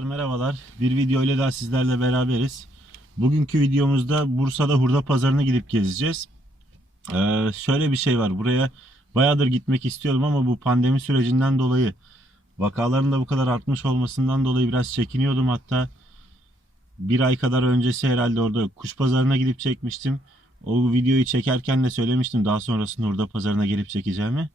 Arkadaşlar merhabalar. Bir video ile daha sizlerle beraberiz. Bugünkü videomuzda Bursa'da hurda pazarına gidip gezeceğiz. Ee, şöyle bir şey var. Buraya bayağıdır gitmek istiyordum ama bu pandemi sürecinden dolayı vakaların da bu kadar artmış olmasından dolayı biraz çekiniyordum. Hatta bir ay kadar öncesi herhalde orada kuş pazarına gidip çekmiştim. O videoyu çekerken de söylemiştim daha sonrasında hurda pazarına gelip çekeceğimi.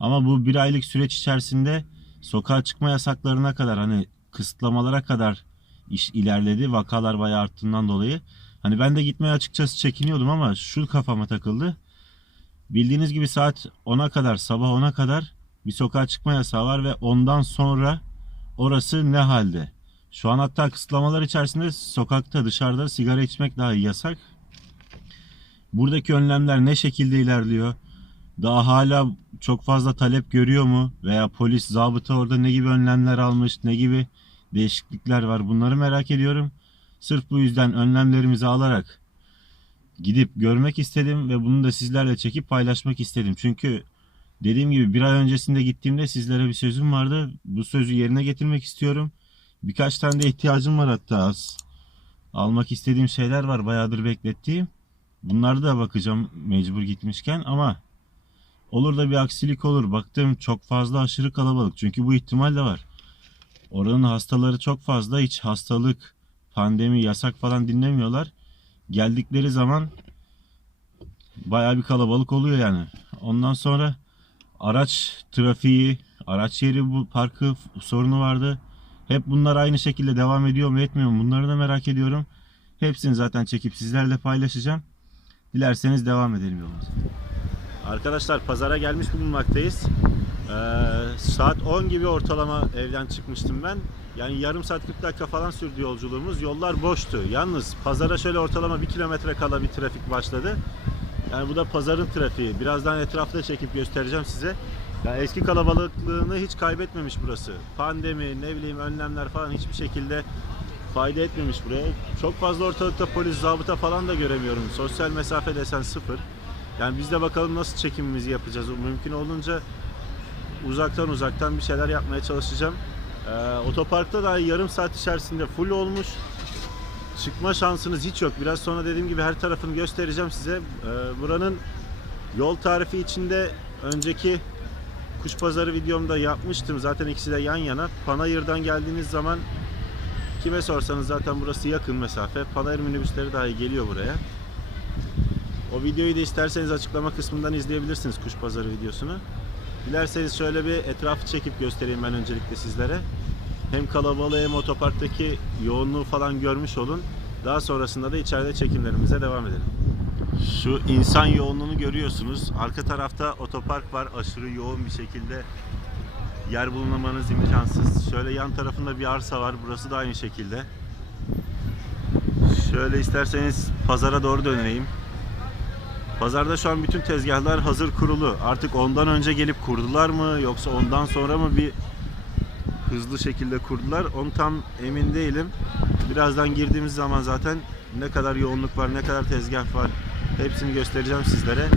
Ama bu bir aylık süreç içerisinde sokağa çıkma yasaklarına kadar hani kısıtlamalara kadar iş ilerledi. Vakalar bayağı arttığından dolayı. Hani ben de gitmeye açıkçası çekiniyordum ama şu kafama takıldı. Bildiğiniz gibi saat 10'a kadar sabah 10'a kadar bir sokağa çıkma yasağı var ve ondan sonra orası ne halde? Şu an hatta kısıtlamalar içerisinde sokakta dışarıda sigara içmek dahi yasak. Buradaki önlemler ne şekilde ilerliyor? Daha hala çok fazla talep görüyor mu? Veya polis, zabıta orada ne gibi önlemler almış, ne gibi değişiklikler var bunları merak ediyorum. Sırf bu yüzden önlemlerimizi alarak gidip görmek istedim ve bunu da sizlerle çekip paylaşmak istedim. Çünkü dediğim gibi bir ay öncesinde gittiğimde sizlere bir sözüm vardı. Bu sözü yerine getirmek istiyorum. Birkaç tane de ihtiyacım var hatta az. Almak istediğim şeyler var bayağıdır beklettiğim. Bunları da bakacağım mecbur gitmişken ama olur da bir aksilik olur. Baktım çok fazla aşırı kalabalık. Çünkü bu ihtimal de var. Oranın hastaları çok fazla. Hiç hastalık, pandemi, yasak falan dinlemiyorlar. Geldikleri zaman bayağı bir kalabalık oluyor yani. Ondan sonra araç trafiği, araç yeri bu parkı sorunu vardı. Hep bunlar aynı şekilde devam ediyor mu etmiyor mu bunları da merak ediyorum. Hepsini zaten çekip sizlerle paylaşacağım. Dilerseniz devam edelim yolumuza. Arkadaşlar pazara gelmiş bulunmaktayız. Ee, saat 10 gibi ortalama evden çıkmıştım ben. Yani yarım saat 40 dakika falan sürdü yolculuğumuz. Yollar boştu. Yalnız pazara şöyle ortalama 1 kilometre kala bir trafik başladı. Yani bu da pazarın trafiği. Birazdan etrafta çekip göstereceğim size. Ya eski kalabalıklığını hiç kaybetmemiş burası. Pandemi, ne bileyim önlemler falan hiçbir şekilde fayda etmemiş buraya. Çok fazla ortalıkta polis, zabıta falan da göremiyorum. Sosyal mesafe desen sıfır. Yani biz de bakalım nasıl çekimimizi yapacağız. Mümkün olunca uzaktan uzaktan bir şeyler yapmaya çalışacağım. Ee, otoparkta da yarım saat içerisinde full olmuş. Çıkma şansınız hiç yok. Biraz sonra dediğim gibi her tarafını göstereceğim size. Ee, buranın yol tarifi içinde önceki kuş pazarı videomda yapmıştım. Zaten ikisi de yan yana. Panayır'dan geldiğiniz zaman kime sorsanız zaten burası yakın mesafe. Panayır minibüsleri dahi geliyor buraya. O videoyu da isterseniz açıklama kısmından izleyebilirsiniz kuş pazarı videosunu. Dilerseniz şöyle bir etrafı çekip göstereyim ben öncelikle sizlere. Hem kalabalığı hem otoparktaki yoğunluğu falan görmüş olun. Daha sonrasında da içeride çekimlerimize devam edelim. Şu insan yoğunluğunu görüyorsunuz. Arka tarafta otopark var. Aşırı yoğun bir şekilde yer bulunamanız imkansız. Şöyle yan tarafında bir arsa var. Burası da aynı şekilde. Şöyle isterseniz pazara doğru döneyim. Pazarda şu an bütün tezgahlar hazır kurulu. Artık ondan önce gelip kurdular mı yoksa ondan sonra mı bir hızlı şekilde kurdular? Onu tam emin değilim. Birazdan girdiğimiz zaman zaten ne kadar yoğunluk var, ne kadar tezgah var hepsini göstereceğim sizlere.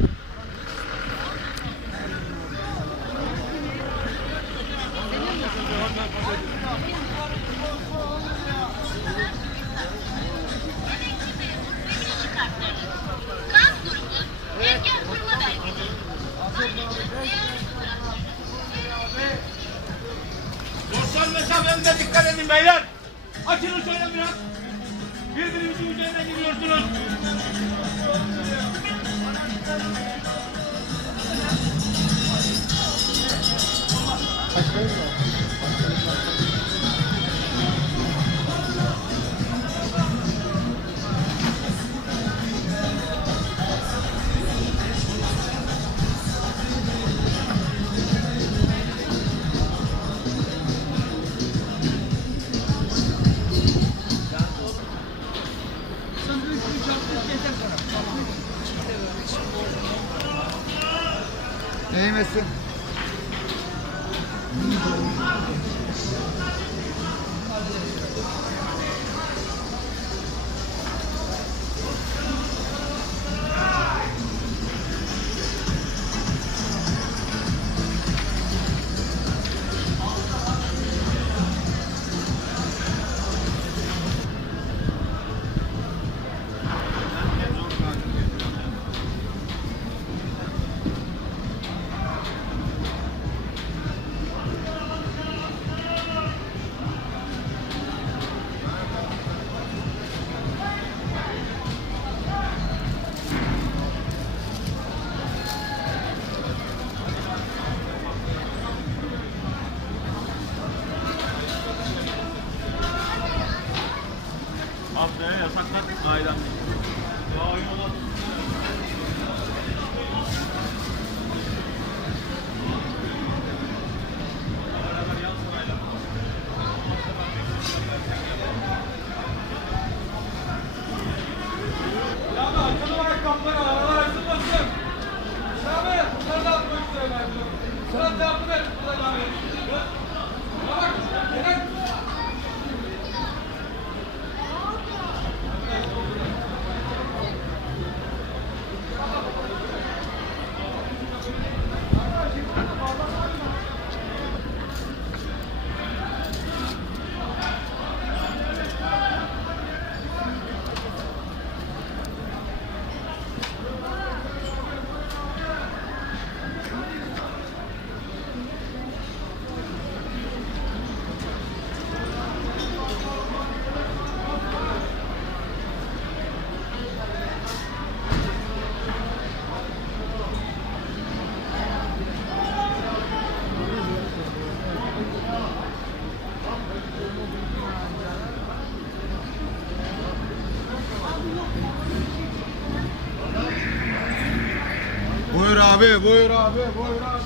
Abi, buyur abi, buyur abi,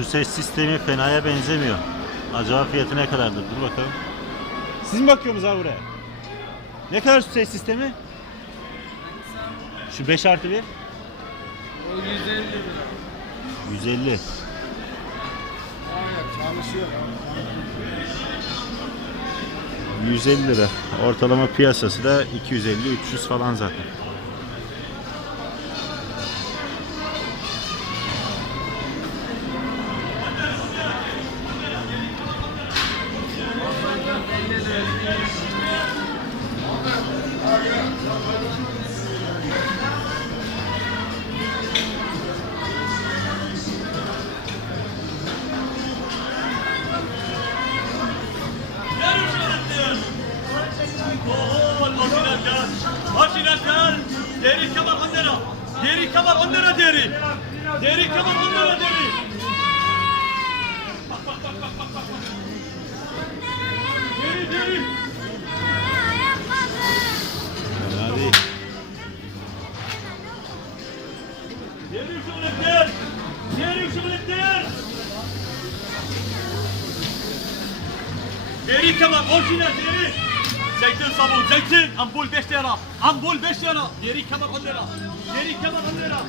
Şu ses sistemi fenaya benzemiyor. Acaba fiyatı ne kadardır? Dur bakalım. Siz mi bakıyorsunuz abi buraya? Ne kadar ses sistemi? Şu 5 artı 1? O 150 150. Çalışıyor. 150 lira. Ortalama piyasası da 250-300 falan zaten. Deri kemer orijinal deri. Zeytin sabun, zeytin. Ampul 5 lira. Ampul 5 lira. Deri kemer 10 lira. Deri kemer 10 lira.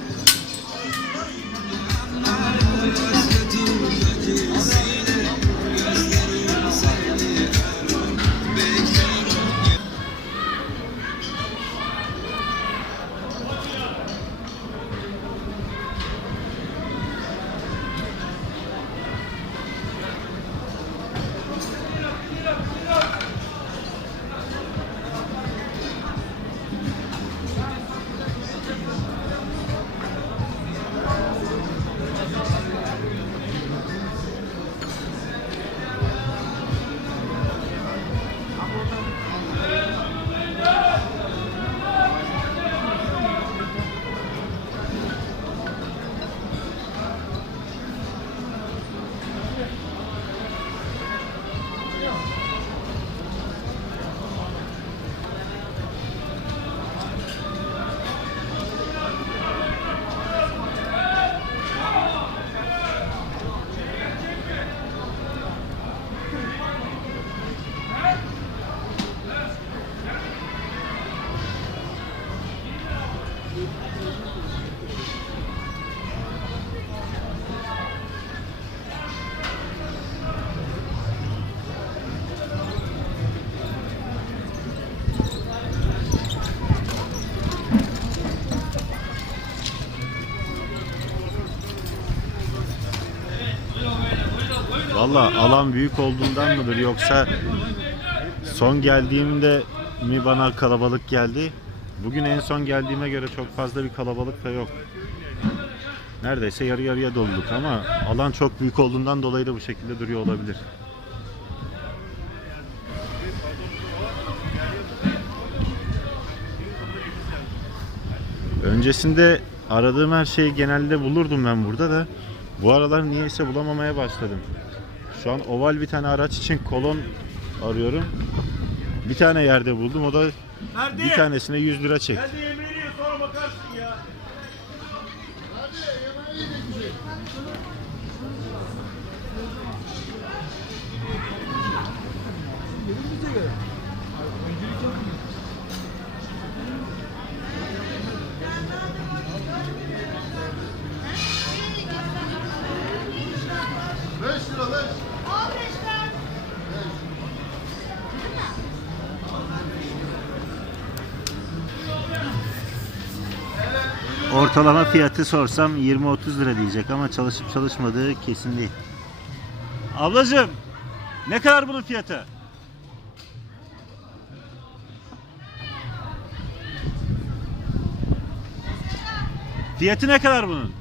Valla alan büyük olduğundan mıdır yoksa son geldiğimde mi bana kalabalık geldi? Bugün en son geldiğime göre çok fazla bir kalabalık da yok. Neredeyse yarı yarıya doluluk ama alan çok büyük olduğundan dolayı da bu şekilde duruyor olabilir. Öncesinde aradığım her şeyi genelde bulurdum ben burada da bu aralar niyeyse bulamamaya başladım. Şu an oval bir tane araç için kolon arıyorum. Bir tane yerde buldum. O da Nerede? bir tanesine 100 lira çekti. Hadi yemeğini ye sonra bakarsın ya. Ortalama fiyatı sorsam 20-30 lira diyecek ama çalışıp çalışmadığı kesin değil. Ablacığım ne kadar bunun fiyatı? Fiyatı ne kadar bunun?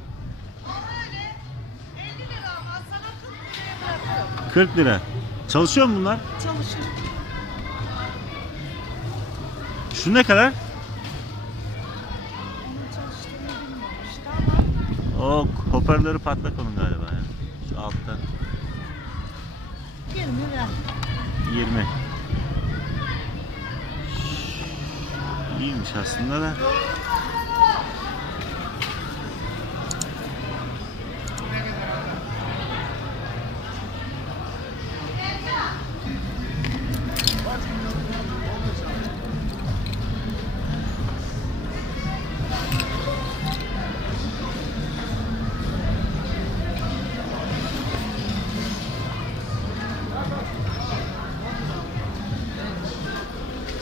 40 lira. Çalışıyor mu bunlar? Çalışır. Şu ne kadar? O hoparlörü patlak onun galiba ya. Şu alttan. 20 lira. 20. İyiymiş aslında da.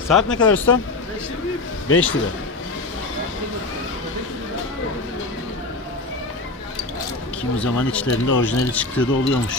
Saat ne kadar ustam? 5 lira. Kimi zaman içlerinde orijinali çıktığı da oluyormuş.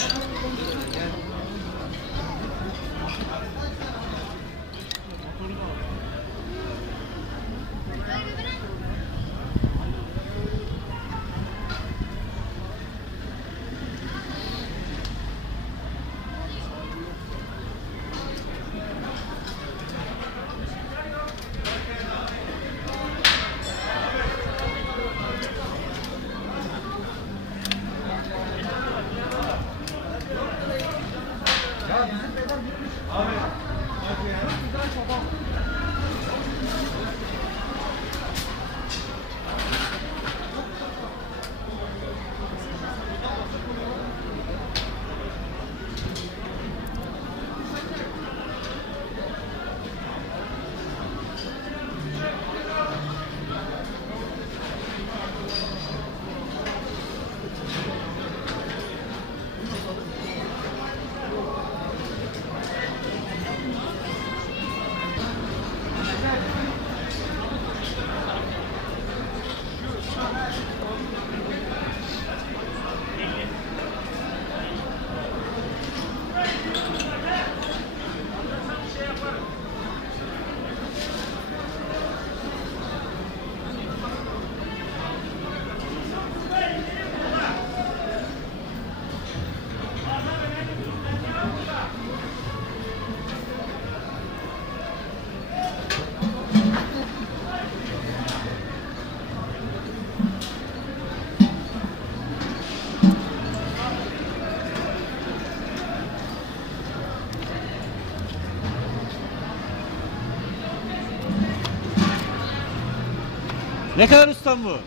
Ne kadar ustam bu?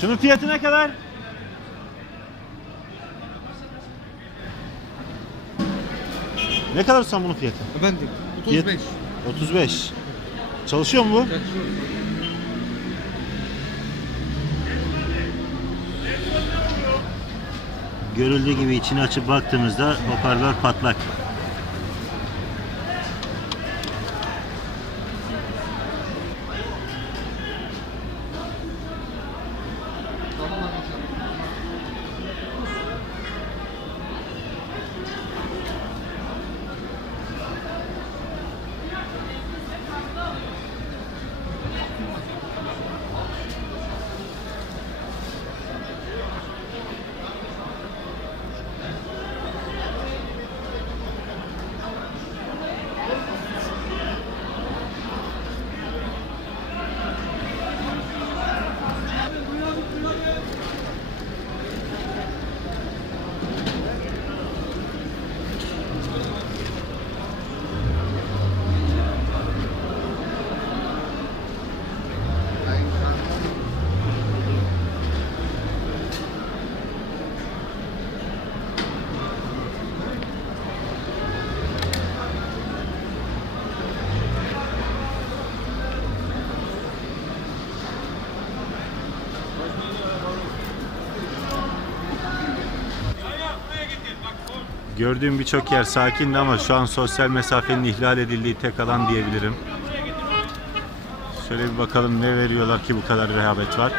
Şunun fiyatı ne kadar? Ne kadar ustam bunun fiyatı? Efendim Fiyat- 35. 35. Çalışıyor mu bu? Görüldüğü gibi içini açıp baktığımızda hoparlör patlak. Gördüğüm birçok yer sakindi ama şu an sosyal mesafenin ihlal edildiği tek alan diyebilirim. Şöyle bir bakalım ne veriyorlar ki bu kadar rehavet var.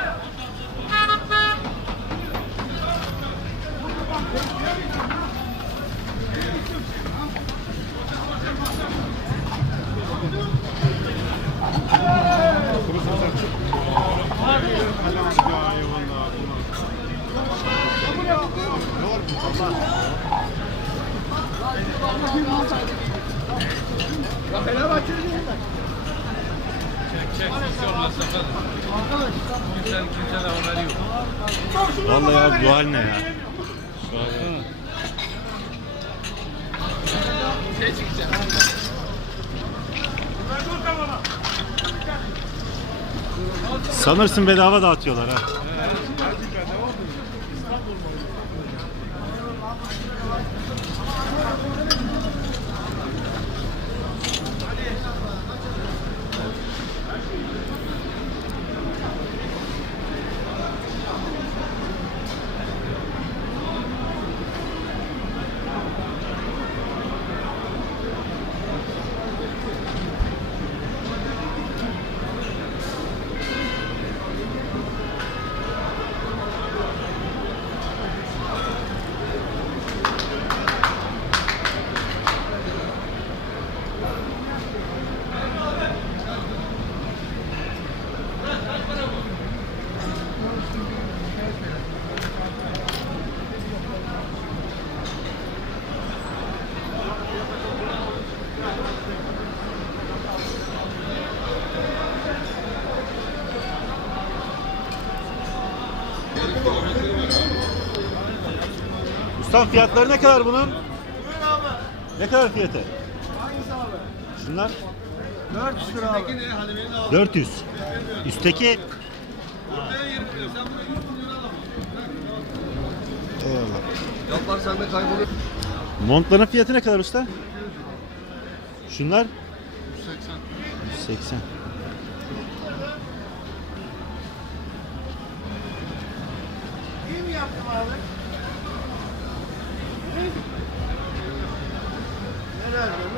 Vallahi ya bu hal ne ya? Sanırsın bedava dağıtıyorlar ha. Ustam fiyatları ne kadar bunun? Ne kadar fiyatı? Şunlar 400 lira abi. 400. Üstteki Eyvallah. Yaparsan da kaybolur. Montların fiyatı ne kadar usta? Şunlar 180. 180. İyi mi yaptım abi? Herhalde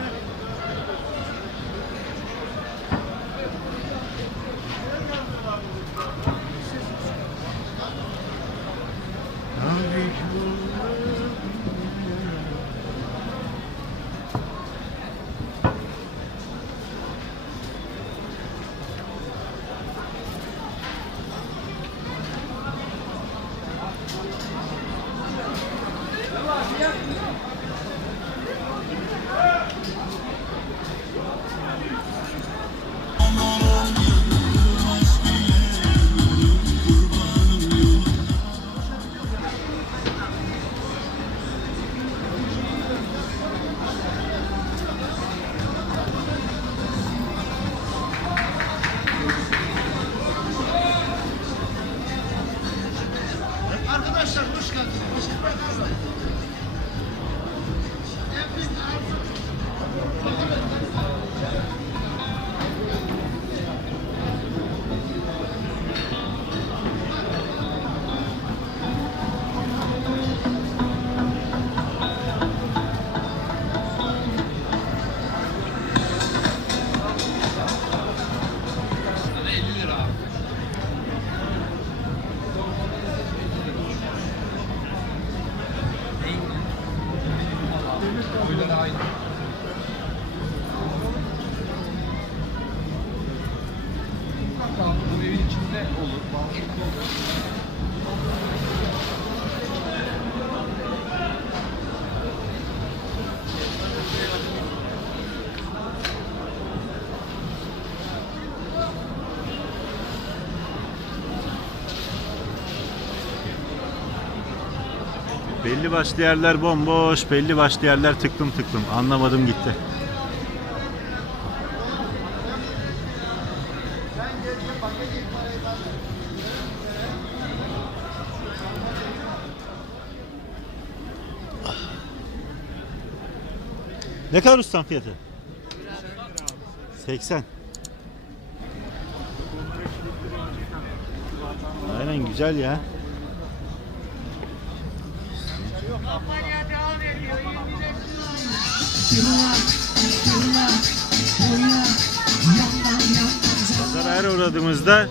belli başlı yerler bomboş, belli başlı yerler tıklım tıklım. Anlamadım gitti. Ne kadar ustam fiyatı? 80. Aynen güzel ya. Kampanya devam ediyor. Pazara her uğradığımızda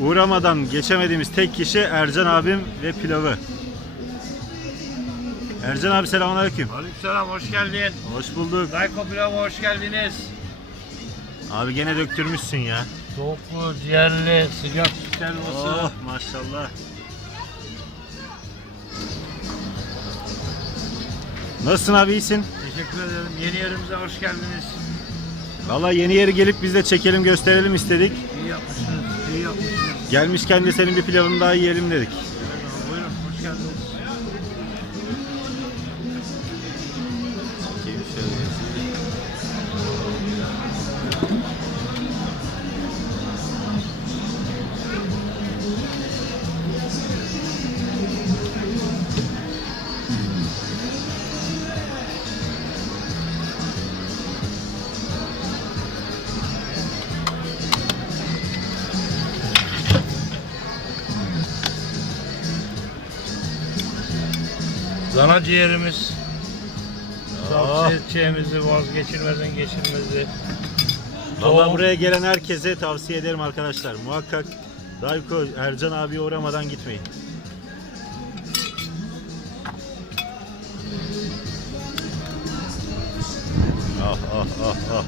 uğramadan geçemediğimiz tek kişi Ercan abim ve pilavı. Ercan abi selamünaleyküm. Aleykümselam hoş geldin. Hoş bulduk. Dayko pilavı hoş geldiniz. Abi gene döktürmüşsün ya. Soğuklu, ciğerli, sıcak süt helvası. Oh maşallah. Nasılsın abi iyisin? Teşekkür ederim. Yeni yerimize hoş geldiniz. Valla yeni yeri gelip biz de çekelim gösterelim istedik. İyi yapmışsınız, iyi yapmışsınız. Gelmişken de senin bir pilavını daha yiyelim dedik. Buyurun, hoş geldiniz. Ciğerimiz. Tavsiye edeceğimizi vazgeçilmezin geçilmezi. Valla buraya gelen herkese tavsiye ederim arkadaşlar. Muhakkak Dayko Ercan abiye uğramadan gitmeyin. Ah ah ah ah.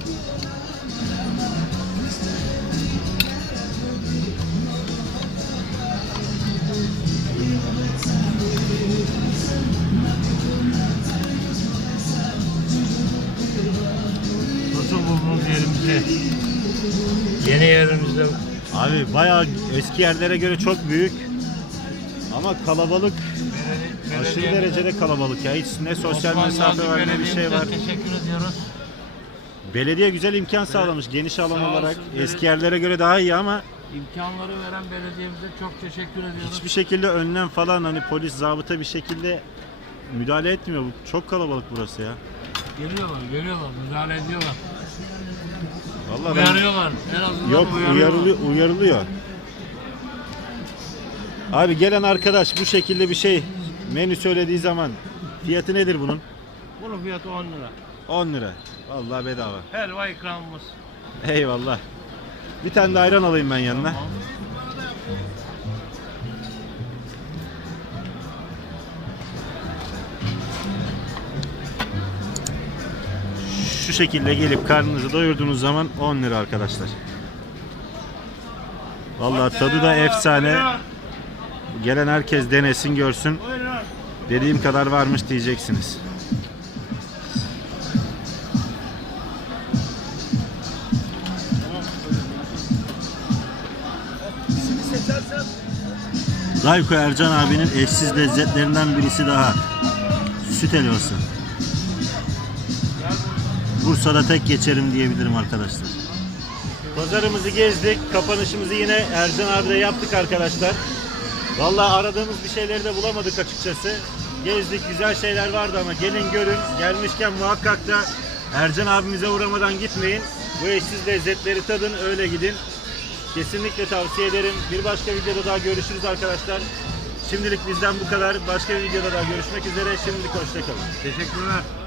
Yerimizi? Yeni yerimizde Abi bayağı eski yerlere göre çok büyük. Ama kalabalık beledi- aşırı derecede kalabalık ya. Hiç ne sosyal Osman mesafe Gazi var ne bir şey Belediye'mize var. Teşekkür ediyoruz. Belediye güzel imkan sağlamış geniş alan Sağ olarak. olsun, Eski yerlere göre daha iyi ama İmkanları veren belediyemize çok teşekkür ediyoruz. hiçbir şekilde önlem falan hani polis zabıta bir şekilde müdahale etmiyor. Bu çok kalabalık burası ya. Geliyorlar, geliyorlar, müdahale ediyorlar. Vallahi ben- Uyarıyorlar. En azından yok uyarılıyor, uyarılıyor. Abi gelen arkadaş bu şekilde bir şey menü söylediği zaman fiyatı nedir bunun? Bunun fiyatı 10 lira. 10 lira. Vallahi bedava. Helva ikramımız. Eyvallah. Bir tane de ayran alayım ben yanına. Şu şekilde gelip karnınızı doyurduğunuz zaman 10 lira arkadaşlar. Vallahi tadı da efsane. Gelen herkes denesin görsün. Dediğim kadar varmış diyeceksiniz. Rayko Ercan abinin eşsiz lezzetlerinden birisi daha. Süt helvası. Bursa'da tek geçerim diyebilirim arkadaşlar. Pazarımızı gezdik. Kapanışımızı yine Ercan abiyle yaptık arkadaşlar. Vallahi aradığımız bir şeyleri de bulamadık açıkçası. Gezdik güzel şeyler vardı ama gelin görün. Gelmişken muhakkak da Ercan abimize uğramadan gitmeyin. Bu eşsiz lezzetleri tadın öyle gidin. Kesinlikle tavsiye ederim. Bir başka videoda daha görüşürüz arkadaşlar. Şimdilik bizden bu kadar. Başka bir videoda daha görüşmek üzere. Şimdilik hoşçakalın. Teşekkürler.